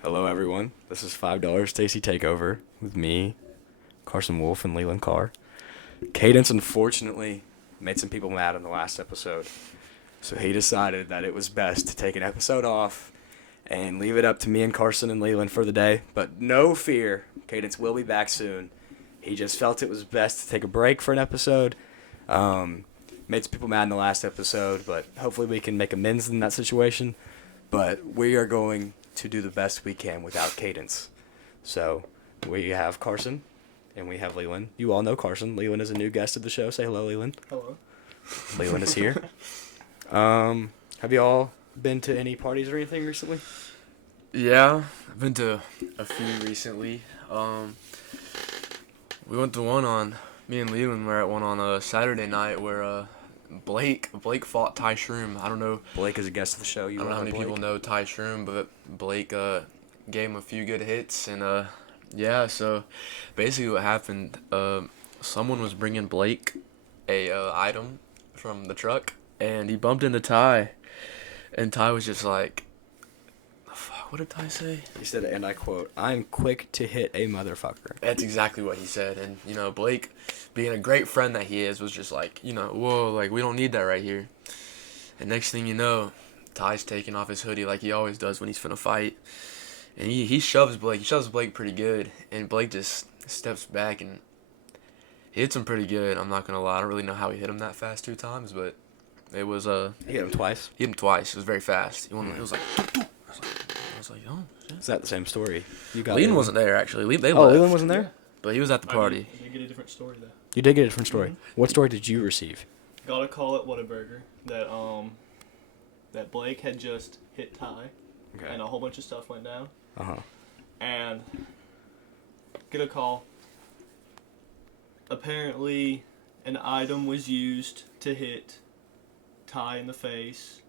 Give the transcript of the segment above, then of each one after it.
Hello, everyone. This is $5 Stacy Takeover with me, Carson, Wolfe, and Leland Carr. Cadence, unfortunately, made some people mad in the last episode, so he decided that it was best to take an episode off and leave it up to me and Carson and Leland for the day. But no fear, Cadence will be back soon. He just felt it was best to take a break for an episode. Made some people mad in the last episode, but hopefully we can make amends in that situation. But we are going to do the best we can without Cadence. So we have Carson and we have Leland. You all know Carson. Leland is a new guest of the show. Say hello, Leland. Hello. Leland is here. Have you all been to any parties or anything recently? Yeah, I've been to a few recently. We went to one on, me and Leland were at one on a Saturday night where Blake fought Ty Shroom. I don't know. Blake is a guest of the show. I don't know how many people know Ty Shroom, but Blake gave him a few good hits. And yeah, so basically what happened, someone was bringing Blake a item from the truck, and he bumped into Ty. And Ty was just like, fuck, what did Ty say? He said, and I quote, "I'm quick to hit a motherfucker." That's exactly what he said. And, Blake, being a great friend that he is, was just like, whoa, like, we don't need that right here. And next thing you know, Ty's taking off his hoodie like he always does when he's finna fight. And he shoves Blake. He shoves Blake pretty good. And Blake just steps back and hits him pretty good. I'm not going to lie. I don't really know how he hit him that fast 2 times, but it was... He hit him twice? He hit him twice. It was very fast. It was like... I was like, oh, shit. Is that the same story? Leland wasn't there, actually. They left. Leland wasn't there? Yeah. But he was at the party. I did get a different story, though. You did get a different story. Mm-hmm. What story did you receive? Got a call at Whataburger that Blake had just hit Ty, and a whole bunch of stuff went down. Uh-huh. And get a call. Apparently, an item was used to hit Ty in the face.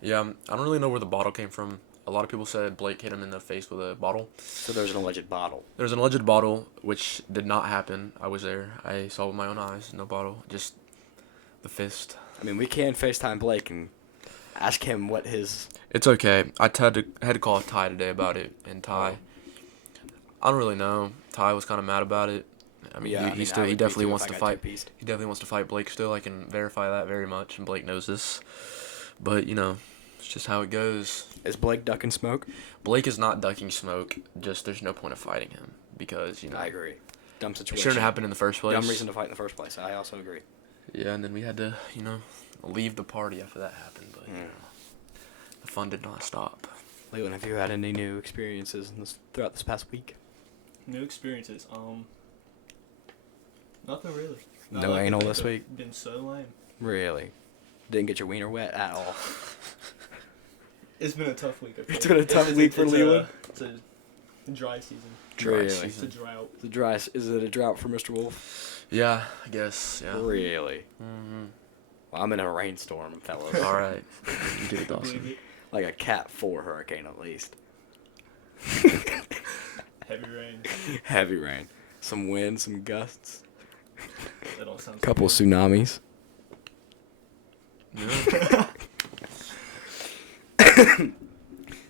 Yeah, I don't really know where the bottle came from. A lot of people said Blake hit him in the face with a bottle. So there's an alleged bottle. There's an alleged bottle, which did not happen. I was there. I saw with my own eyes. No bottle. Just the fist. I mean, we can FaceTime Blake and ask him what his... It's okay. I had to call Ty today about it. And Ty, I don't really know. Ty was kind of mad about it. I mean, he definitely wants to fight. He definitely wants to fight Blake still. I can verify that very much, and Blake knows this. But, it's just how it goes. Is Blake ducking smoke? Blake is not ducking smoke. Just there's no point of fighting him because, I agree. Dumb situation. It shouldn't have happened in the first place. Dumb reason to fight in the first place. I also agree. Yeah, and then we had to, leave the party after that happened. But, the fun did not stop. Leland, have you had any new experiences throughout this past week? New experiences. Nothing really. No anal this week? Been so lame. Really? Didn't get your wiener wet at all? It's been a tough week. It's been a tough week for Leland? It's a dry season. Really? It's a drought. Is it a drought for Mr. Wolfe? Yeah, I guess, yeah. Really? Mm-hmm. Well, I'm in a rainstorm, fellas. All right. You did it, Dawson. Like a Cat 4 hurricane, at least. Heavy rain. Heavy rain. Some wind, some gusts. That all sounds Couple good. tsunamis. Yeah.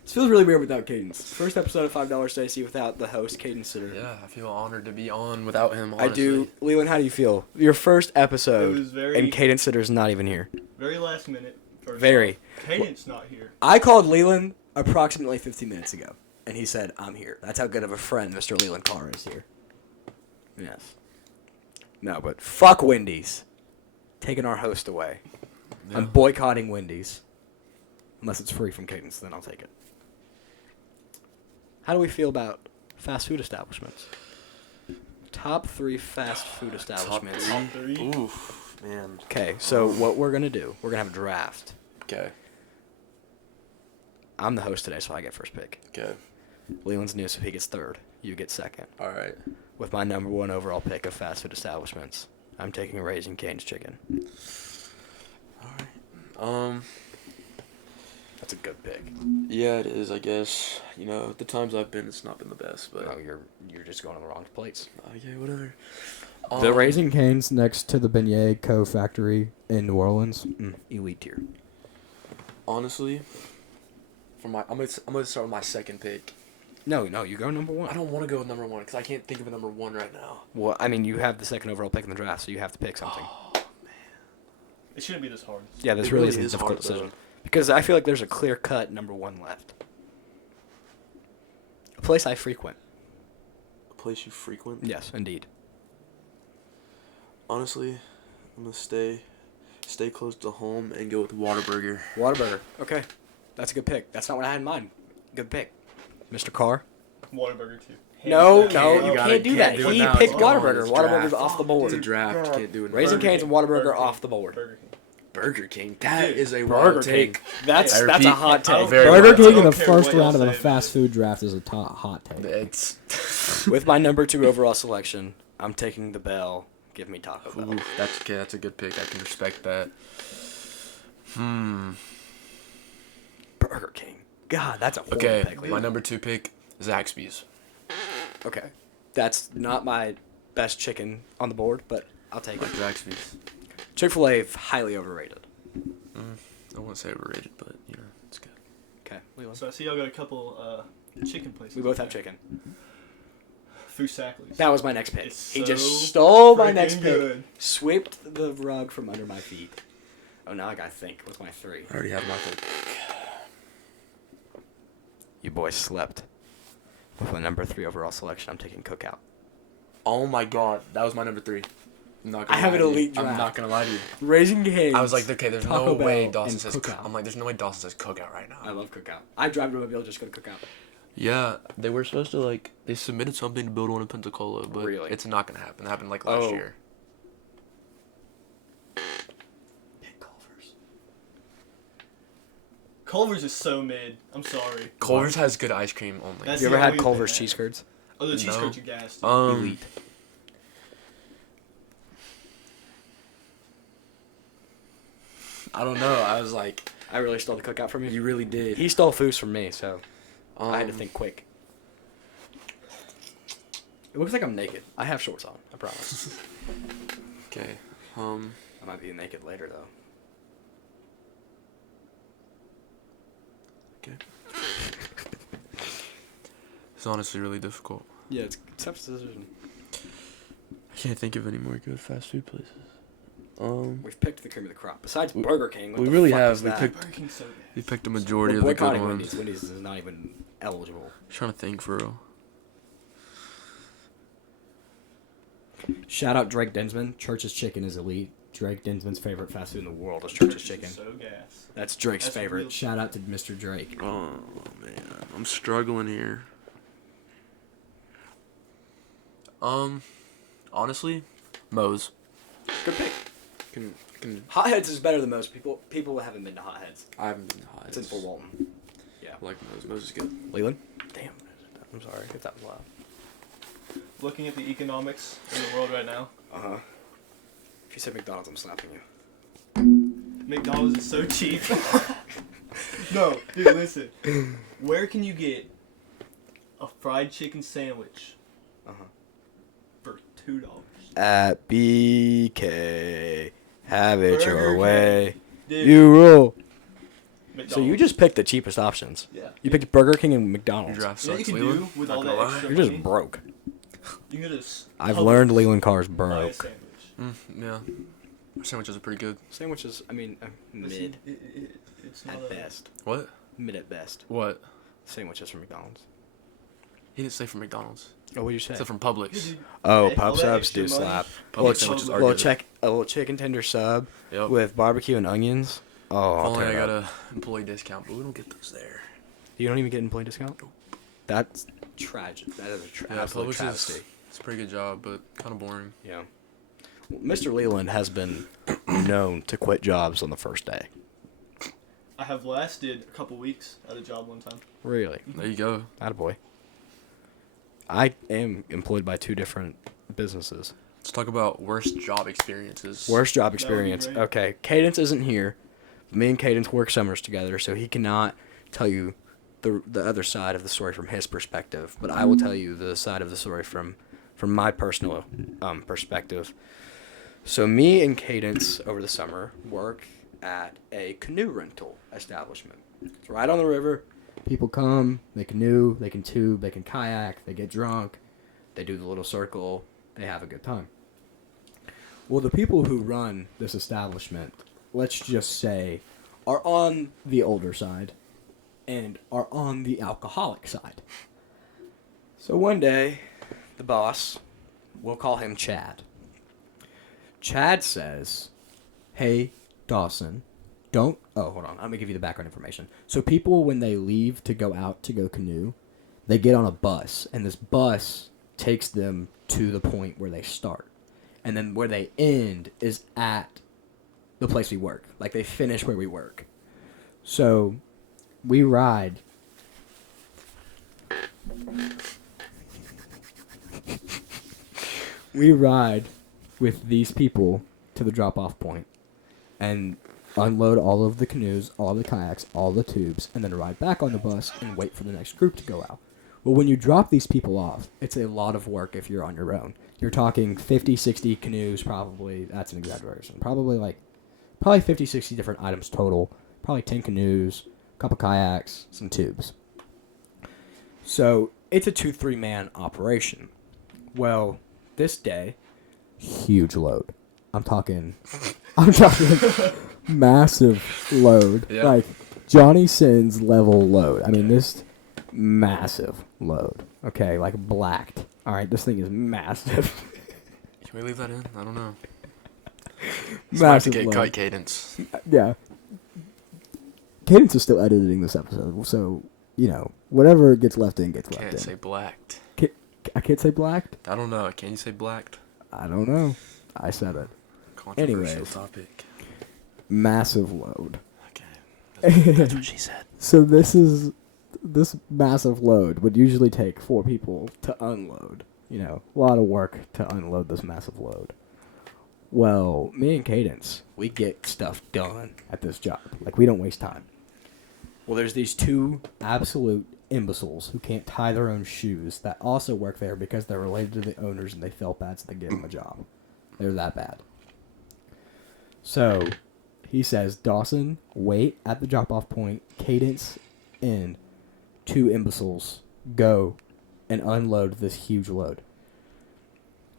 This feels really weird without Cadence. First episode of $5 Stacy without the host, Cadence Sitter. Yeah, I feel honored to be on without him, honestly. I do. Leland, how do you feel? Your first episode, It was very- and Cadence Sitter's not even here. Very last minute. Very. Cadence not here. I called Leland approximately 15 minutes ago, and he said, "I'm here." That's how good of a friend Mr. Leland Carr is here. Yes. No, but fuck Wendy's. Taking our host away. Yeah. I'm boycotting Wendy's. Unless it's free from Cadence, then I'll take it. How do we feel about fast food establishments? Top 3 fast food establishments. Top 3. Oof, man. Okay, so what we're going to do, we're going to have a draft. Okay. I'm the host today, so I get first pick. Okay. Leland's new, so he gets third. You get second. All right. With my number 1 overall pick of fast food establishments, I'm taking Raising Cane's Chicken. All right. That's a good pick. Yeah, it is, I guess. The times I've been, it's not been the best, but... No, you're just going to the wrong plates. Okay, whatever. The Raising Cane's next to the Beignet Co. factory in New Orleans. Elite tier. Honestly, I'm gonna start with my second pick. No, you go number one. I don't want to go with number 1 because I can't think of a number 1 right now. Well, I mean, you have the second overall pick in the draft, so you have to pick something. It shouldn't be this hard. Yeah, this It really really isn't a is difficult hard, though. decision. Because I feel like there's a clear-cut number 1 left. A place I frequent. A place you frequent? Yes, indeed. Honestly, I'm gonna stay close to home and go with Whataburger. Whataburger. Okay. That's a good pick. That's not what I had in mind. Good pick. Mr. Carr? Whataburger too. No, Hands down. no, You you gotta- can't do can't that. do it He now. picked It's gone. Whataburger. It's Whataburger's draft. off the board. It's a draft. Can't do it. Raising Burger Cane's and King. Whataburger Burger off King. the board. Burger King. Burger King. That Dude, is a Burger wild King. take. That's I a repeat, hot I don't take. Very Burger wild King take. in the care first what y'all round of the say fast about food draft is a hot take. It's With my number 2 overall selection, I'm taking the Bell. Give me Taco Bell. Ooh, that's okay. That's a good pick. I can respect that. Burger King. God, that's a horrible Okay, pick. my number 2 pick, Zaxby's. Okay. That's not my best chicken on the board, but I'll take Like it. Zaxby's. Chick-fil-A, highly overrated. I won't say overrated, but it's good. Okay, Leland. So I see y'all got a couple chicken places. We both up have there. chicken. Fusackley's. That was my next pick. It's He so just stole my next freaking pick. good. Swept the rug from under my feet. Oh, now I gotta think. What's my 3? I already have my pick. You boys slept. With my number 3 overall selection, I'm taking Cookout. Oh my god, that was my number 3. I'm not gonna I have lie an to you. elite I'm draft. not gonna lie to you. Raising Cane's. I was like, okay, there's Taco no way Bell, Dawson and says. Cookout. I'm like, there's no way Dawson says Cookout right now. I love Cookout. I drive to Mobile just go to Cookout. Yeah, they were supposed to they submitted something to build one in Pensacola, but Really? it's not gonna happen. It happened last year. Pick Culver's. Culver's is so mid. I'm sorry. Culver's has good ice cream only. That's You the ever had only Culver's thing. cheese curds? Oh, the cheese No. curds are gassed. Elite. I don't know. I was like, I really stole the Cookout from you. you really did. He stole Foos from me, so I had to Um, think quick. It looks like I'm naked. I have shorts on. I promise. Okay. I might be naked later though. Okay. It's honestly really difficult. Yeah, it's a tough decision. I can't think of any more good fast food places. We've picked the cream of the crop. Besides We- Burger King, what we the really fuck have. is We that? picked- Burger King's so gas. We picked a majority We're of the good boycotting ones. Wendy's. Wendy's is not even eligible. Trying to think for real. Shout out Drake Dinsman. Church's Chicken is elite. Drake Dinsman's favorite fast food in the world is Church's Chicken. So gas. That's Drake's That's favorite. real- Shout out to Mr. Drake. Oh man, I'm struggling here. Honestly, Moe's. Good pick. Can Hotheads is better than most people. People haven't been to Hotheads. I haven't been high. It's in Fort Walton. Yeah. I like Moe's. Moe's is good. Leland? Damn. I'm sorry if that was loud. Looking at the economics in the world right now, Uh-huh. If you say McDonald's, I'm slapping you. McDonald's is so cheap. No, dude, listen. Where can you get a fried chicken sandwich Uh-huh. for $2? At BK, have it Burger your King. way. Dude, You rule. McDonald's. So you just picked the cheapest options. Yeah. You picked Burger King and Your McDonald's. draft You know what you sucks, can Leland. do with Not all gonna that lie. extra You're just money? broke. You can just I've learned Leland Carr's buy a broke. sandwich. Yeah, our sandwiches are pretty good. Sandwiches, I mean, mid It's not at a, best. What? Mid at best. What? Sandwiches from McDonald's. He didn't say from McDonald's. Oh, what did you say? He said from Publix. Dude, Oh, Hey, pub all that subs extra do money. slap. Publix Little, sandwiches are little good. a little chicken tender sub Yep. with barbecue and onions. Oh, If I'll only tear I it got up. a employee discount, but we don't get those there. You don't even get employee discount? That's tragic. That is a Yeah, absolute Publix travesty. it's a pretty good job, but kind of boring. Yeah. Well, Mr. Leland has been known to quit jobs on the first day. I have lasted a couple weeks at a job one time. Really? There you go. Attaboy. I am employed by 2 different businesses. Let's talk about worst job experiences. Worst job That would be experience. great. Okay, Cadence isn't here. Me and Cadence work summers together, so he cannot tell you the other side of the story from his perspective. But I will tell you the side of the story from my personal perspective. So me and Cadence over the summer work at a canoe rental establishment. It's right on the river. People come, they canoe, they can tube, they can kayak, they get drunk, they do the little circle, they have a good time. Well, the people who run this establishment, let's just say, are on the older side and are on the alcoholic side. So one day, the boss, we'll call him Chad. Chad says, "Hey, Dawson, hold on, I'm going to give you the background information. So people, when they leave to go out to go canoe, they get on a bus, and this bus takes them to the point where they start. And then where they end is at the place we work. Like, they finish where we work. So, we ride. We ride with these people to the drop-off point and unload all of the canoes, all the kayaks, all the tubes, and then ride back on the bus and wait for the next group to go out. Well, when you drop these people off, it's a lot of work if you're on your own. You're talking 50, 60 canoes probably. That's an exaggeration. Probably 50, 60 different items total. Probably 10 canoes, a couple kayaks, some tubes. So it's a 2-3 man operation. Well, this day, huge load. I'm talking massive load. Yeah. Like Johnny Sins level load. I mean, this massive load. Okay, like blacked. All right, this thing is massive. Can we leave that in? I don't know. Massive Get load. cut cadence. Yeah. Cadence is still editing this episode, so, whatever gets left in gets left in. Can't say blacked. I can't say blacked? I don't know. Can you say blacked? I don't know. I said it. Controversial Anyways. topic. Massive load. Okay. That's what she said. So this massive load would usually take 4 people to unload. A lot of work to unload this massive load. Well, me and Cadence, we get stuff done at this job. Like, we don't waste time. Well, there's these 2 absolute imbeciles who can't tie their own shoes that also work there because they're related to the owners and they felt bad, so they gave them a job. They're that bad. So, he says, "Dawson, wait at the drop-off point. Cadence and 2 imbeciles go and unload this huge load."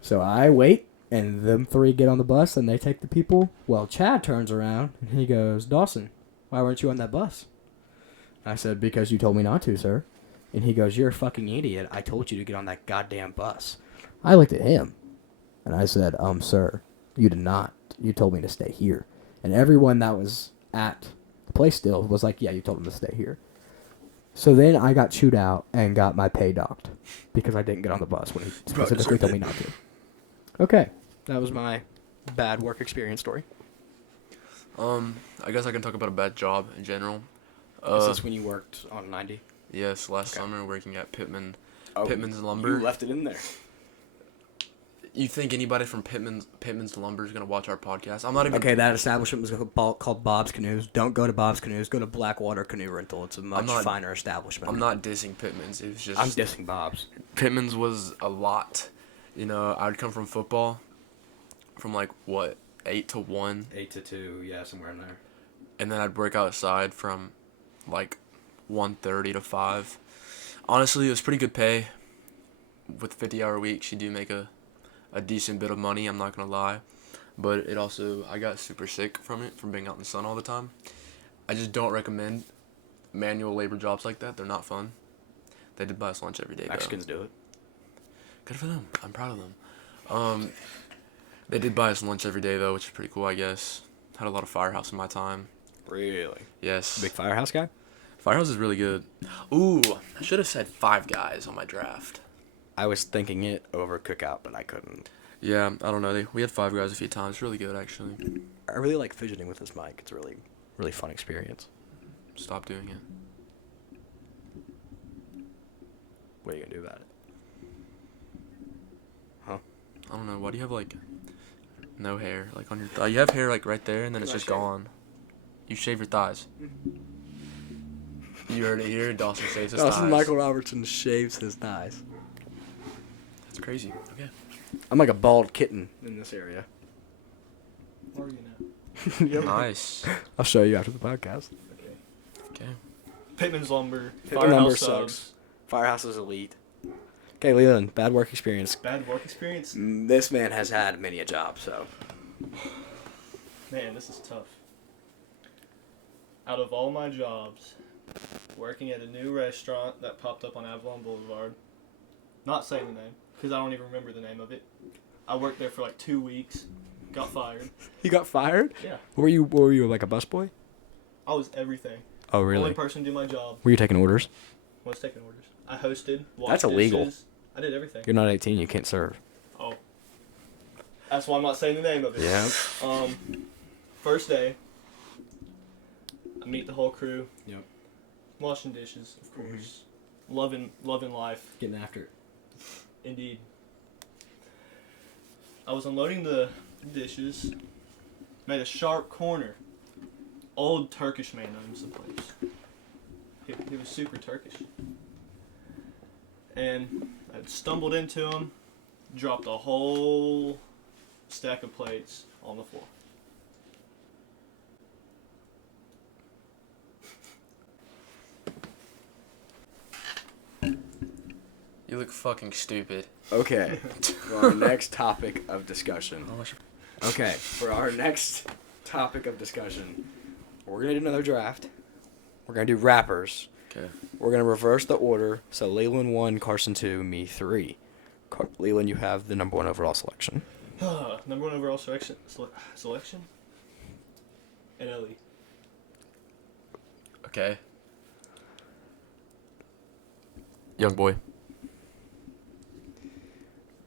So I wait, and them 3 get on the bus, and they take the people. Well, Chad turns around, and he goes, "Dawson, why weren't you on that bus?" I said, "Because you told me not to, sir." And he goes, "You're a fucking idiot. I told you to get on that goddamn bus." I looked at him, and I said, "Sir, you did not. You told me to stay here." And everyone that was at the place still was like, "Yeah, you told him to stay here." So then I got chewed out and got my pay docked because I didn't get on the bus when he specifically told me not to. Okay, that was my bad work experience story. I guess I can talk about a bad job in general. Is this when you worked on 90? Yes, last summer working at Pittman's Lumber. You left it in there. You think anybody from Pittman's Lumber is gonna watch our podcast? I'm not even. Okay, that establishment was called Bob's Canoes. Don't go to Bob's Canoes. Go to Blackwater Canoe Rental. It's a much finer establishment. I'm not dissing Pittman's. It was just. I'm dissing Bob's. Pittman's was a lot. I'd come from football, from 8 to 1. 8 to 2, yeah, somewhere in there. And then I'd work outside from 1:30 to 5. Honestly, it was pretty good pay. With 50-hour weeks, you do make a decent bit of money, I'm not gonna lie. But it also, I got super sick from it, from being out in the sun all the time. I just don't recommend manual labor jobs like that. They're not fun. They did buy us lunch every day, Mexicans do it. Good for them. I'm proud of them. They did buy us lunch every day, though, which is pretty cool, I guess. Had a lot of Firehouse in my time. Really? Yes. Big Firehouse guy? Firehouse is really good. Ooh, I should have said Five Guys on my draft. I was thinking it over Cookout, but I couldn't. Yeah, I don't know. We had Five Guys a few times. It's really good, actually. I really like fidgeting with this mic. It's a really, really fun experience. Stop doing it. What are you going to do about it? Huh? I don't know. Why do you have, no hair, on your thigh? You have hair, right there, and then it's just gone. You shave your thighs. You heard it here. Dawson shaves his thighs. Michael Robertson shaves his thighs. That's crazy. Okay. I'm like a bald kitten in this area. Where are you now? Yep. Nice. I'll show you after the podcast. Okay. Pittman's Lumber. Pittman Lumber Firehouse Subs. sucks. Firehouse is elite. Okay, Leland, bad work experience. Bad work experience? This man has had many a job, so. Man, this is tough. Out of all my jobs, working at a new restaurant that popped up on Avalon Boulevard, not saying the name, because I don't even remember the name of it. I worked there for like 2 weeks, got fired. You got fired? Yeah. Were you like a busboy? I was everything. Oh, really? Only person to do my job. Were you taking orders? Was taking orders. I hosted, washed That's illegal. dishes. I did everything. You're not 18, you can't serve. Oh. That's why I'm not saying the name of it. Yeah. First day, I meet the whole crew. Yep. Washing dishes, of course. Loving life. Getting after it. Indeed. I was unloading the dishes. Made a sharp corner. Old Turkish man owns the place. He was super Turkish. And I stumbled into him, dropped a whole stack of plates on the floor. You look fucking stupid. Okay, for our next topic of discussion. Okay, for our next topic of discussion, we're going to do another draft. We're going to do rappers. Okay. We're going to reverse the order. So Leland 1, Carson 2, me 3. Leland, you have the number 1 overall selection. Number 1 overall selection? And Ellie. Okay. Young boy.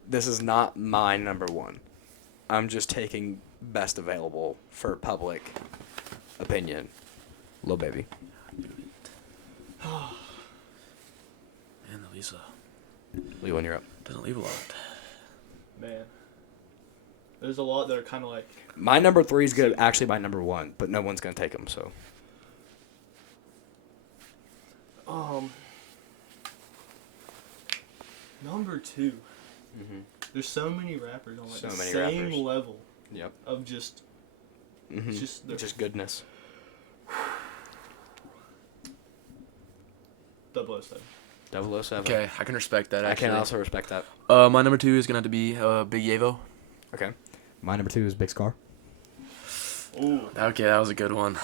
This is not my number 1. I'm just taking best available for public opinion. Lil Baby. Man, Elisa Leland, you're up. doesn't leave a lot. Man. There's a lot that are kind of like... My number 3 is good, actually my number 1, but no one's going to take him, so. Number 2. Mm-hmm. There's so many rappers on like So the many same rappers. level Yep. of just... Mm-hmm. Just goodness. 007. 007. Okay, I can respect that, I actually. can also respect that. My number 2 is going to have to be Big Yavo. Okay. My number 2 is Big Scar. Ooh. Okay, that was a good one.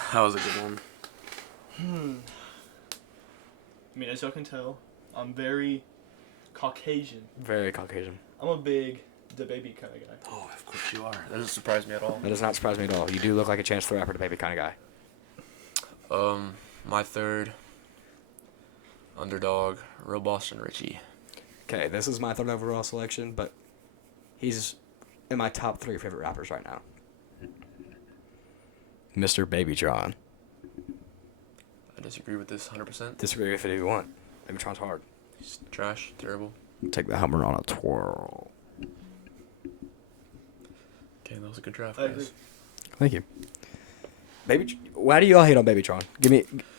I mean, as y'all can tell, I'm very Caucasian. Very Caucasian. I'm a big DaBaby kind of guy. Oh, of course you are. That doesn't surprise me at all. That does not surprise me at all. You do look like a Chance the Rapper to Baby kind of guy. My 3rd underdog, Real Boston Richie. Okay, this is my 3rd overall selection, but he's in my top 3 favorite rappers right now. Mr. Baby Tron. I disagree with this 100%. Disagree with it if you want. Baby Tron's hard. He's trash, terrible. Take the helmet on a twirl. Okay, that was a good draft, I agree. guys. Thank you. Why do you all hate on Baby Tron?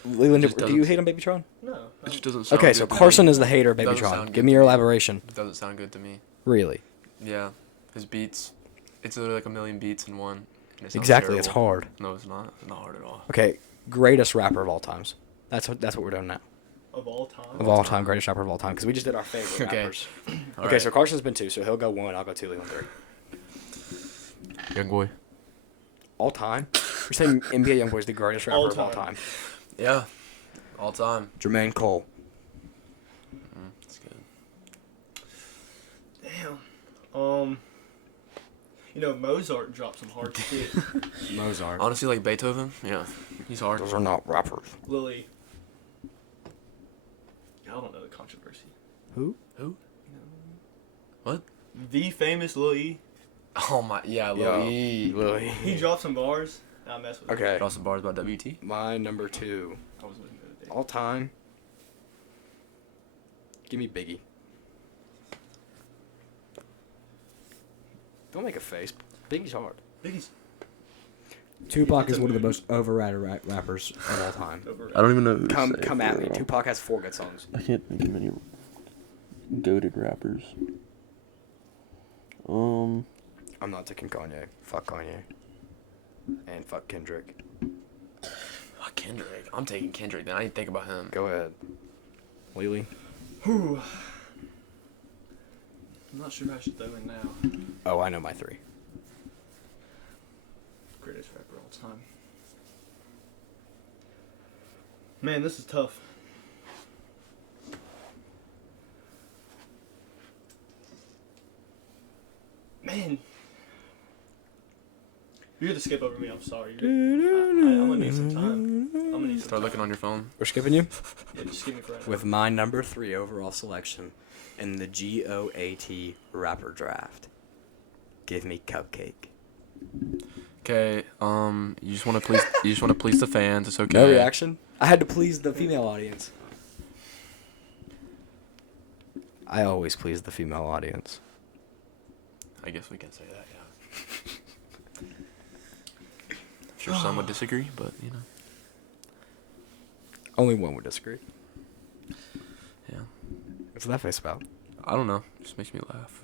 Leland, Just do you doesn't- hate on Baby Tron? No. It just doesn't sound Okay, good so to me. Carson is the hater of Baby Doesn't Tron. sound Give good me to your me. elaboration. It doesn't sound good to me. Really? Yeah, his beats. It's literally like a million beats in one. and it sounds Exactly, it's terrible. hard. No, it's not. It's not hard at all. Okay, greatest rapper of all times. That's what we're doing now. Of all time. Of all time, greatest rapper of all time, because we just did our favorite Okay. rappers. All Okay, right. so Carson's been 2, so he'll go 1, I'll go 2, Leland 3. Young boy. All time? You're saying NBA Youngboy's the greatest rapper All of all time. time. Yeah, all time. Jermaine Cole. That's good. Damn. Mozart dropped some hard shit. Mozart. Honestly, like Beethoven. Yeah, he's hard. Those are not rappers. Lily. I don't know the controversy. Who? What? The famous Lil E. Oh my, yeah, Yo, Lil E. Lily. He dropped some bars. And I mess with him. Okay, Dropped some bars about WT. my number 2. I was listening to the All time. Give me Biggie. Don't make a face. Biggie's hard. Biggie's Tupac It's is a one of the movie. most overrated rappers of all time. overrated. I don't even know who to Come at me. Tupac has 4 good songs. I can't think of any goated rappers. I'm not taking Kanye. Fuck Kanye. And fuck Kendrick. Fuck Kendrick. I'm taking Kendrick. Then I didn't think about him. Go ahead. Lily. Whew. I'm not sure who I should throw in now. Oh, I know my 3. Greatest rapper of all time. Man, this is tough. Man. You're gonna skip over me, I'm sorry. I'm gonna need some time. I'm gonna need some Start time. looking on your phone. We're skipping you? Yeah, just skip me for right now. With my number 3 overall selection in the GOAT rapper draft. Give me Cupcake. Okay. You just want to please the fans. It's okay. No reaction? I had to please the female audience. I always please the female audience. I guess we can say that. Yeah. I'm sure some would disagree, but you know. Only one would disagree. Yeah. What's that face about? I don't know. It just makes me laugh.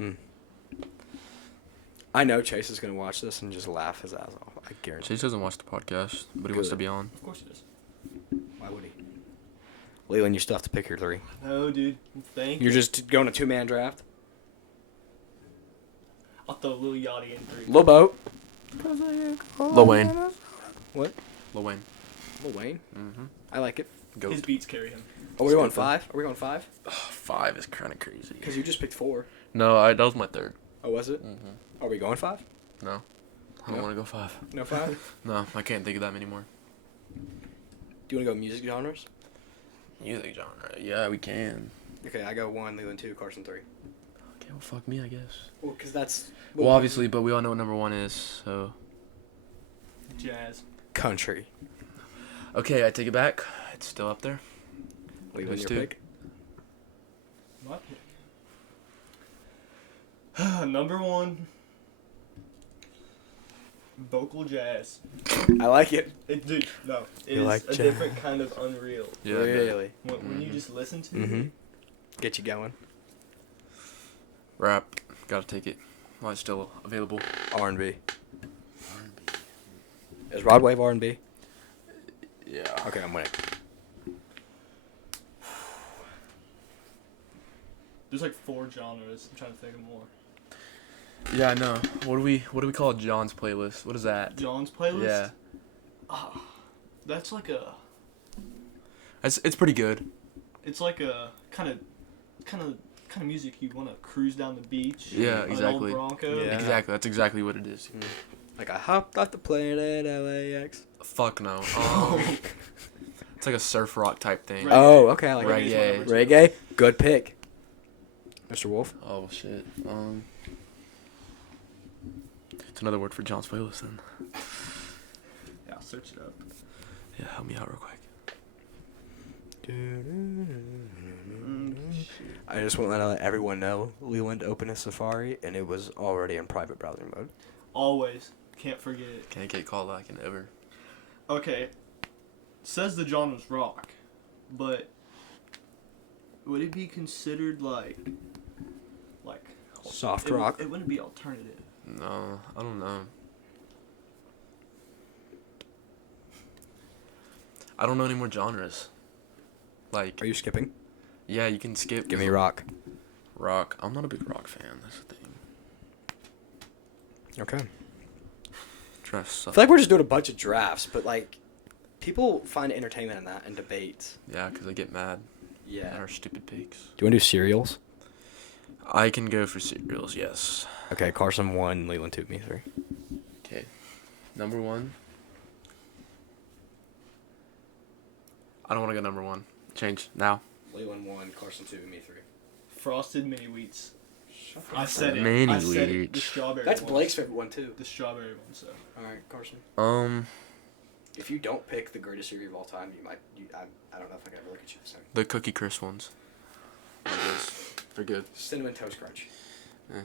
I know Chase is going to watch this and just laugh his ass off. I guarantee. Chase doesn't watch the podcast, but he wants to Good. be on. Of course it is. Why would he? Leland, you still have to pick your 3. No, dude. Thank you. You're just going a 2-man draft? I'll throw Lil Yachty in 3. Lil Boat. Lil Wayne. What? Lil Wayne. Lil Wayne? Mm-hmm. I like it. Go. His beats carry him. Are we going Skip him. 5? Are we going 5? 5 is kind of crazy. Because you just picked 4. No, that was my 3rd. Oh, was it? Mm-hmm. Are we going 5? No. I don't No? want to go 5. No 5? No, I can't think of that anymore. Do you want to go music genres? Music genre. Yeah, we can. Okay, I go 1, Leland 2, Carson 3. Okay, well, fuck me, I guess. Well, because that's... Well, obviously, but we all know what number 1 is, so. Jazz. Country. Okay, I take it back. It's still up there. Leland, Who's your 2? pick? My pick. Number 1. Vocal jazz. I like it. Dude, no. It You is like a jazz? different kind of unreal. Yeah. Really? When you Mhm. just listen to Mm-hmm. it. Get you going. Rap. Gotta take it. While it's still available. R&B. Is Rod Wave R&B? Yeah. Okay, I'm winning. There's like 4 genres. I'm trying to think of more. Yeah, I know. What do we call John's playlist? What is that? John's playlist? Yeah. That's like a... It's pretty good. It's like a kind of music you want to cruise down the beach. Yeah, on exactly. An old Bronco. Yeah. Exactly. That's exactly what it is. Like, I hopped off the plane at LAX. Fuck no. It's like a surf rock type thing. Right. Oh, okay, I like Reggae. it. Reggae? Good pick. Mr. Wolfe? Oh shit. It's another word for John's playlist then. Yeah, I'll search it up. Yeah, help me out real quick. I just want to let everyone know Leland opened a Safari and it was already in private browser mode. Always. Can't forget it. Can't get called like an ever. Okay. Says the genre's rock, but would it be considered like Soft it, rock? It wouldn't be alternative. No, I don't know. I don't know any more genres. Like, Are you skipping? yeah, you can skip. Give me rock. Rock. I'm not a big rock fan. That's the thing. Okay. Dress I up. feel like we're just doing a bunch of drafts, but like, people find entertainment in that and debates. Yeah, because I get mad at Yeah. our stupid picks. Do you want to do cereals? I can go for cereals, yes. Okay, Carson 1, Leland 2, me 3. Okay. Number 1. I don't want to go number 1. Change now. Leland 1, Carson 2, me 3. Frosted mini wheats. Shut I said it. Mini I said it. The wheats. strawberry That's one. Blake's favorite one too. The strawberry one, so. Alright, Carson. The If you don't pick the greatest cereal of all time, you might. I don't know if I can ever look at you the same. Cookie Crisp ones. They're good. Cinnamon Toast Crunch.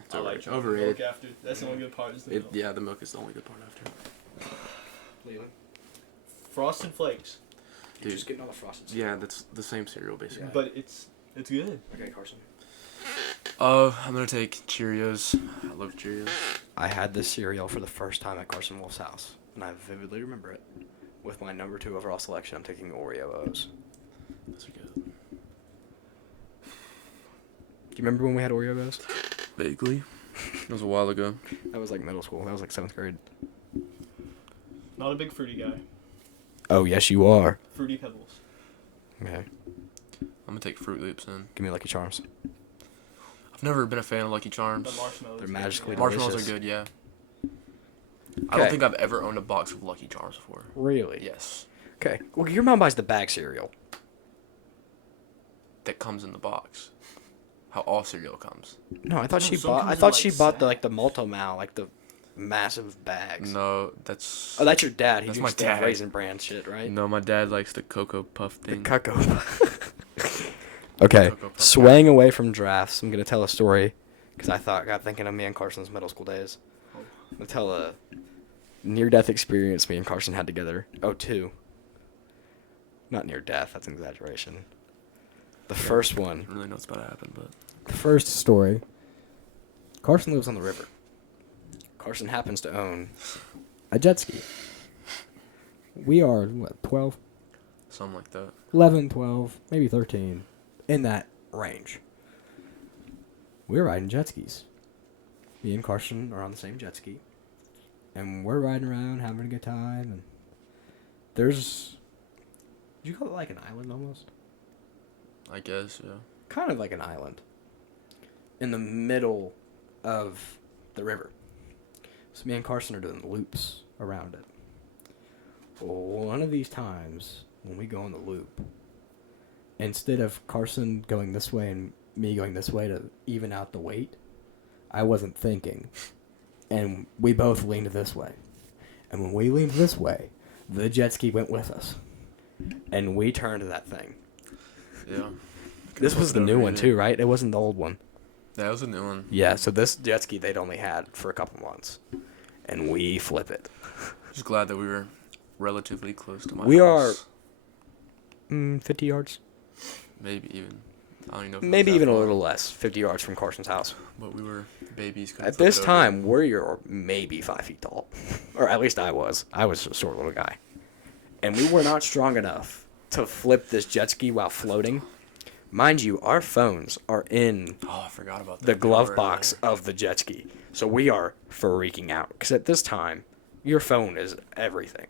It's I like overrated. drinking Overrated. milk after. That's the only good part is the milk. Yeah, the milk is the only good part after. Leland. Frosted Flakes. You're Dude. just getting all the frosted Yeah, cereal. that's the same cereal basically. Yeah. But it's good. Okay, Carson. I'm gonna take Cheerios. I love Cheerios. I had this cereal for the first time at Carson Wolfe's house, and I vividly remember it. with my number 2 overall selection, I'm taking Oreo O's. Those are good. Do you remember when we had Oreo O's? Vaguely. It was a while ago. That was like middle school. That was like 7th grade. Not a big fruity guy. Oh, yes, you are. Fruity Pebbles. Okay. I'm gonna take Fruit Loops then. Give me Lucky Charms. I've never been a fan of Lucky The Charms. marshmallows. They're magically Marshmallows delicious. are good, yeah. I Okay. don't think I've ever owned a box of Lucky Charms before. Really? Yes. Okay. Well, your mom buys the bag cereal. That comes in the box. How all cereal comes. No, I thought No, she some bought. comes I in, thought like, she bought the sacks. the Multomal, like the massive bags. No, that's... Oh, that's your dad. He That's used my the dad. Raisin Bran shit, right? No, my dad likes the Cocoa Puff The thing. Cocoa. Okay, Cocoa Puff. swaying away from drafts, I'm gonna tell a story because got thinking of me and Carson's middle school days. Oh. I'm gonna tell a near-death experience me and Carson had together. Oh, 2. Not near death. That's an exaggeration. The first I one. don't really know what's about to happen, but... The first story. Carson lives on the river. Carson happens to own. A jet ski. We are, what, 12? Something like that. 11, 12, maybe 13. In that range. We're riding jet skis. Me and Carson are on the same jet ski. And we're riding around, having a good time. And there's... Would you call it like an island almost? I guess, yeah. Kind of like an island. In the middle of the river. So me and Carson are doing loops around it. Well, one of these times, when we go on the loop, instead of Carson going this way and me going this way to even out the weight, I wasn't thinking. And we both leaned this way. And when we leaned this way, the jet ski went with us. And we turned that thing. Yeah. This was the new one too, right? It wasn't the old one. That was a new one. Yeah, so this jet ski they'd only had for a couple months. And we flip it. Just glad that we were relatively close to my We house. 50 yards? Maybe even. I don't even know if it was Maybe that even a far, little less. 50 yards from Carson's house. But we were babies. couldn't At flip this it over. time, we're maybe 5 feet tall. Or at least I was. I was a short little guy. And we were not strong enough to flip this jet ski while floating. Mind you, our phones are in Oh, I forgot about that. the They glove were in box there. of the jet ski. So we are freaking out. Because at this time, your phone is everything.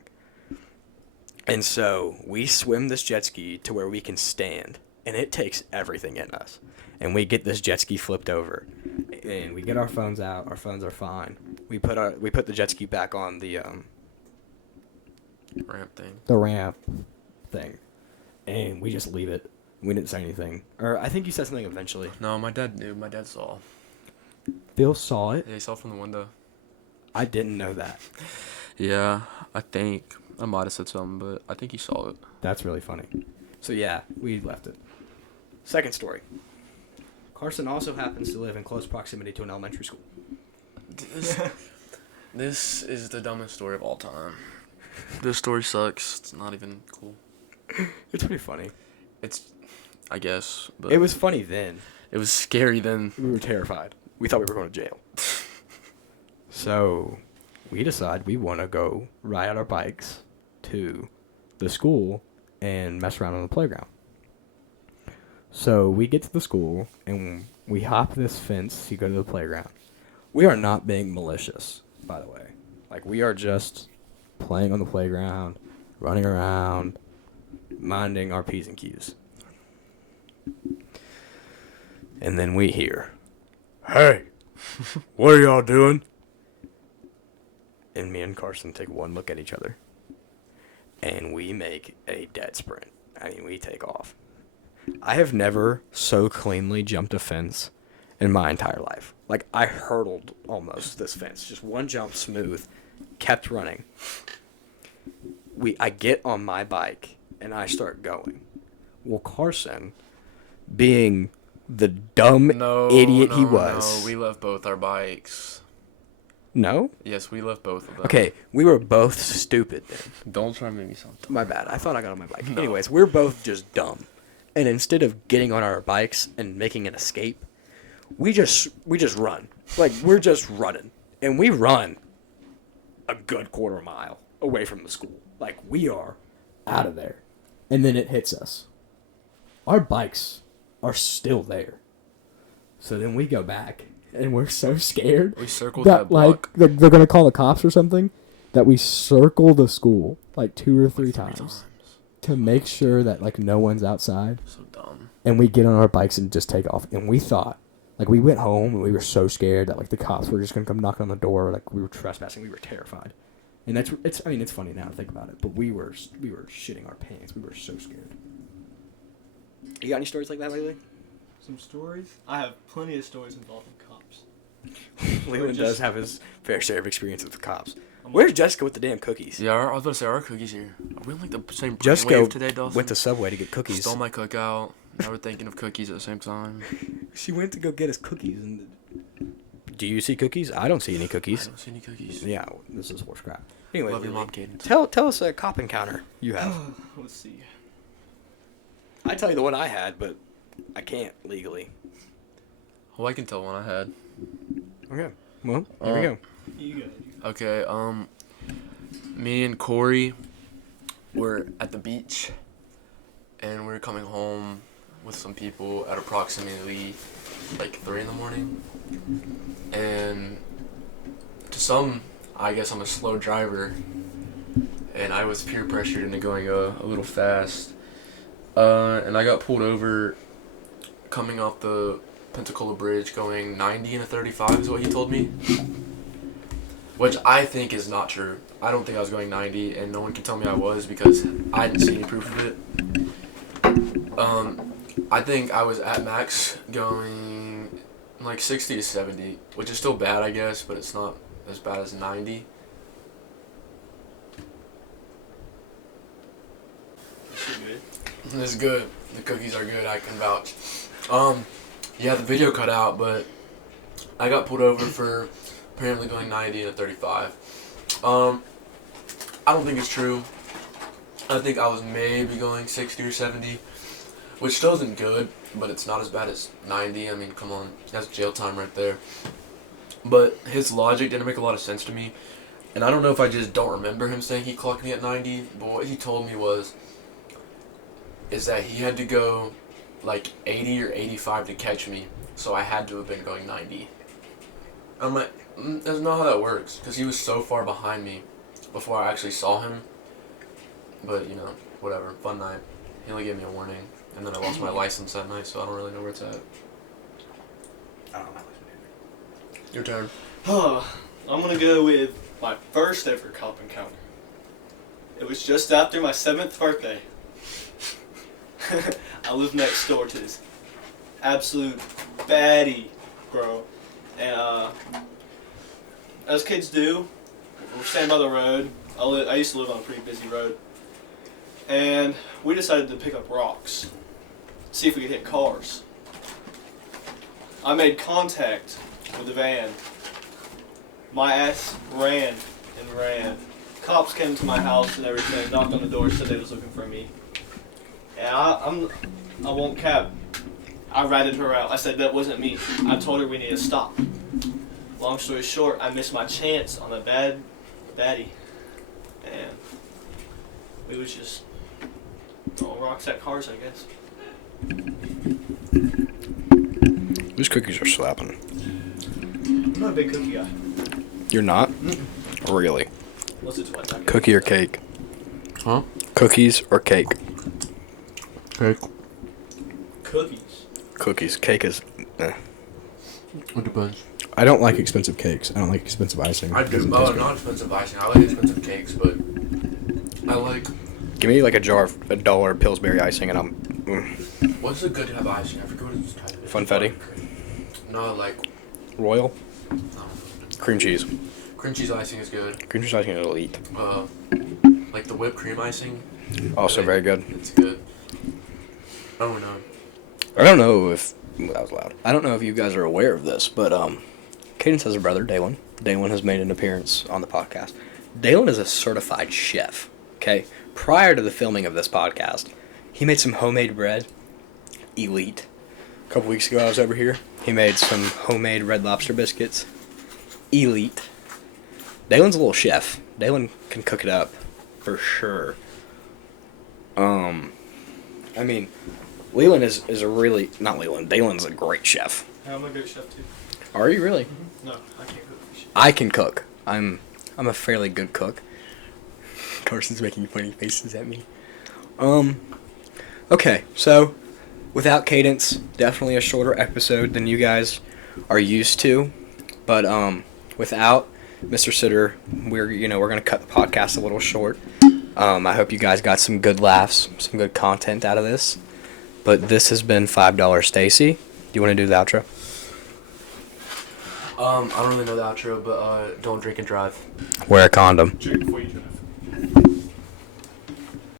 And so we swim this jet ski to where we can stand. And it takes everything in us. And we get this jet ski flipped over. And we get our phones out. Our phones are fine. We put the jet ski back on the Ramp thing. ramp thing. And we just leave it. We didn't say anything. Or I think you said something eventually. No, my dad knew. My dad saw. Bill saw it. Yeah, he saw from the window. I didn't know that. Yeah, I think. I might have said something, but I think he saw it. That's really funny. So yeah, we left it. Second story. Carson also happens to live in close proximity to an elementary school. This is the dumbest story of all time. This story sucks. It's not even cool. It's pretty funny. It's, I guess, but It was funny then. it was scary then. We were terrified. We thought we were going to jail. So we decide we want to go ride our bikes to the school and mess around on the playground. So we get to the school and we hop this fence to go to the playground. We are not being malicious, by the way. Like, we are just playing on the playground, running around, minding our P's and Q's. And then we hear, "Hey, what are y'all doing?" And me and Carson take one look at each other. And we make a dead sprint. I mean, we take off. I have never so cleanly jumped a fence in my entire life. Like, I hurdled almost this fence. Just one jump, smooth. Kept running. I get on my bike, and I start going. Well, Carson, being the dumb idiot he was. No, we left both our bikes. No? Yes, we left both of them. Okay, we were both stupid then. Don't try to make me sound dumb. My bad. I thought I got on my bike. No. Anyways, we're both just dumb. And instead of getting on our bikes and making an escape, we just run. Like, we're just running. And we run a good quarter mile away from the school. Like, we are out of there. And then it hits us. Our bikes are still there. So then we go back, and we're so scared We circled that like block they're going to call the cops or something, that we circle the school like 2 or 3 times to make sure that like no one's outside. So dumb. And we get on our bikes and just take off. And we thought, like, we went home and we were so scared that like the cops were just going to come knocking on the door, like we were trespassing. We were terrified. And it's funny now to think about it, but we were shitting our pants. We were so scared. You got any stories like that lately? Some stories? I have plenty of stories involving cops. Leland just- does have his fair share of experience with the cops. I'm Where's Jessica with the damn cookies? Yeah, I was about to say, our cookies here. Are we on like the same Jessica wave today, Dawson? went to Subway to get cookies. Stole my cookout. Now we're thinking of cookies at the same time. She went to go get us cookies. And do you see cookies? I don't see any I cookies. don't see any cookies. Yeah, this is horse crap. Anyway, Love your Lily, mom, Cadence. tell us a cop encounter you have. Let's see. I tell you the one I had, but I can't legally. Oh, I can tell one I had. Okay. Well, here we go. You go. Okay, me and Corey were at the beach, and we were coming home with some people at approximately like 3 in the morning. And to some, I guess I'm a slow driver, and I was peer pressured into going a little fast. And I got pulled over coming off the Pensacola Bridge going 90 in a 35 is what he told me. Which I think is not true. I don't think I was going 90, and no one can tell me I was because I didn't see any proof of it. I think I was at max going like 60 to 70, which is still bad, I guess, but it's not as bad as 90. This is good. It's good. The cookies are good. I can vouch. Yeah, the video cut out, but I got pulled over for apparently going 90 in a 35. I don't think it's true. I think I was maybe going 60 or 70, which still isn't good, but it's not as bad as 90. I mean, come on, that's jail time right there. But his logic didn't make a lot of sense to me, and I don't know if I just don't remember him saying he clocked me at 90, but what he told me is that he had to go like 80 or 85 to catch me, so I had to have been going 90. I'm like, that's not how that works, because he was so far behind me before I actually saw him. But, you know, whatever, fun night. He only gave me a warning, and then I lost my license that night, so I don't really know where it's at. I don't know. Your turn. I'm gonna go with my first ever cop encounter. It was just after my 7th birthday. I live next door to this absolute baddie, bro. And as kids do, we're standing by the road. I used to live on a pretty busy road. And we decided to pick up rocks, see if we could hit cars. I made contact with the van. My ass ran and ran. Cops came to my house and everything, knocked on the door, said they was looking for me. And I won't cap. I ratted her out. I said that wasn't me. I told her we need to stop. Long story short, I missed my chance on a baddie. And we was just throwing rocks at cars, I guess. These cookies are slapping. I'm not a big cookie guy. You're not? Really? Unless it's wet. Cookie or cake? Huh? Cookies or cake? Cake. Cookies. Cookies. Cake is... Eh. It depends. I don't like expensive cakes. I don't like expensive icing. I do. Oh, not expensive icing. I like expensive cakes, but I like... Give me like a jar of $1 Pillsbury icing and I'm... What's a good to have icing? I forget what it's type. Funfetti? No, like... Royal? I don't know. Cream cheese. Cream cheese icing is good. Cream cheese icing is elite. Like the whipped cream icing. Also very good. It's good. I don't know. I don't know if... That was loud. I don't know if you guys are aware of this, but Cadence has a brother, Dalen. Dalen has made an appearance on the podcast. Dalen is a certified chef, okay? Prior to the filming of this podcast, he made some homemade bread. Elite. A couple weeks ago I was over here. He made some homemade Red Lobster biscuits. Elite. Dalen's a little chef. Dalen can cook it up. for sure. I mean, Leland is a really not Leland. Dalen's a great chef. I'm a good chef too. Are you really? No, I can't cook fish. I can cook. I'm a fairly good cook. Carson's making funny faces at me. Okay, so without cadence, definitely a shorter episode than you guys are used to. But without Mr. Sitter, we're gonna cut the podcast a little short. I hope you guys got some good laughs, some good content out of this. But this has been $5 Stacy. Do you want to do the outro? I don't really know the outro, but don't drink and drive. Wear a condom. Drink before you drive.